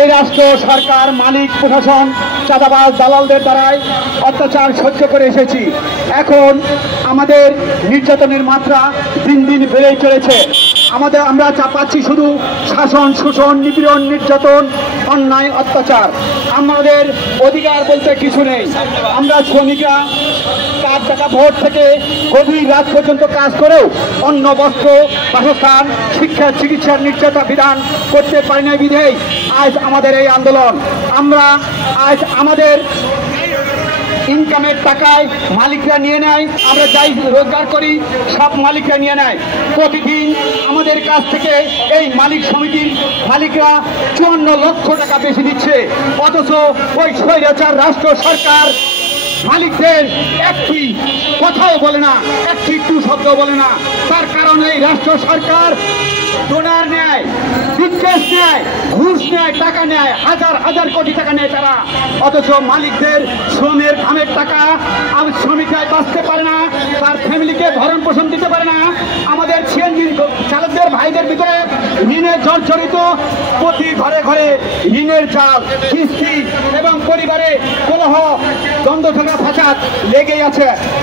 এই রাষ্ট্র সরকার, মালিক, প্রশাসন, চাঁদাবাজ দালালদের দ্বারাই অত্যাচার সহ্য করে এসেছি। এখন আমাদের নির্যাতনের মাত্রা দিন দিন বেড়েই চলেছে। আমরা পাচ্ছি শুধু শাসন, শোষণ, নিপীড়ন, নির্যাতন, অন্যায়, অত্যাচার। আমাদের অধিকার বলতে কিছু নেই। আমরা শ্রমিকরা কাজ টাকা ভোর থেকে গভীর রাত পর্যন্ত কাজ করেও অন্ন, বস্ত্র, বাসস্থান, শিক্ষা, চিকিৎসার নিশ্চয়তা বিধান করতে পারি না বিধেই আজ আমাদের এই আন্দোলন। আমরা আজ আমাদের ইনকামের টাকায় মালিকরা নিয়ে নেয়। আমরা যাই রোজগার করি সব মালিকরা নিয়ে নেয়। প্রতিদিন আমাদের কাছ থেকে এই মালিক সমিতির মালিকরা 54 লক্ষ টাকা বেশি দিচ্ছে, অথচ ওই স্বৈরাচার রাষ্ট্র সরকার মালিকদের একটি কথাও বলে না, একটি টু শব্দ বলে না। তার কারণে এই রাষ্ট্র সরকার ডোনার নেয়, বিকাশ নেয়, ঘুষ নেয়, টাকা নেয়, হাজার হাজার কোটি টাকা নেয় তারা, অথচ মালিকদের শ্রমের ঘামের টাকা শ্রমিকরাই বাঁচতে পারে না, তার ফ্যামিলিকে ভরণ পোষণ দিতে পারে না। আমাদের সিএনজি চালকদের ভাইদের ভিতরে ঋণের জর্জরিত, প্রতি ঘরে ঘরে ঋণের জাল, কিস্তি এবং পরিবারে কলহ, দ্বন্দ্ব ঝগড়া ফাসাদ লেগেই আছে।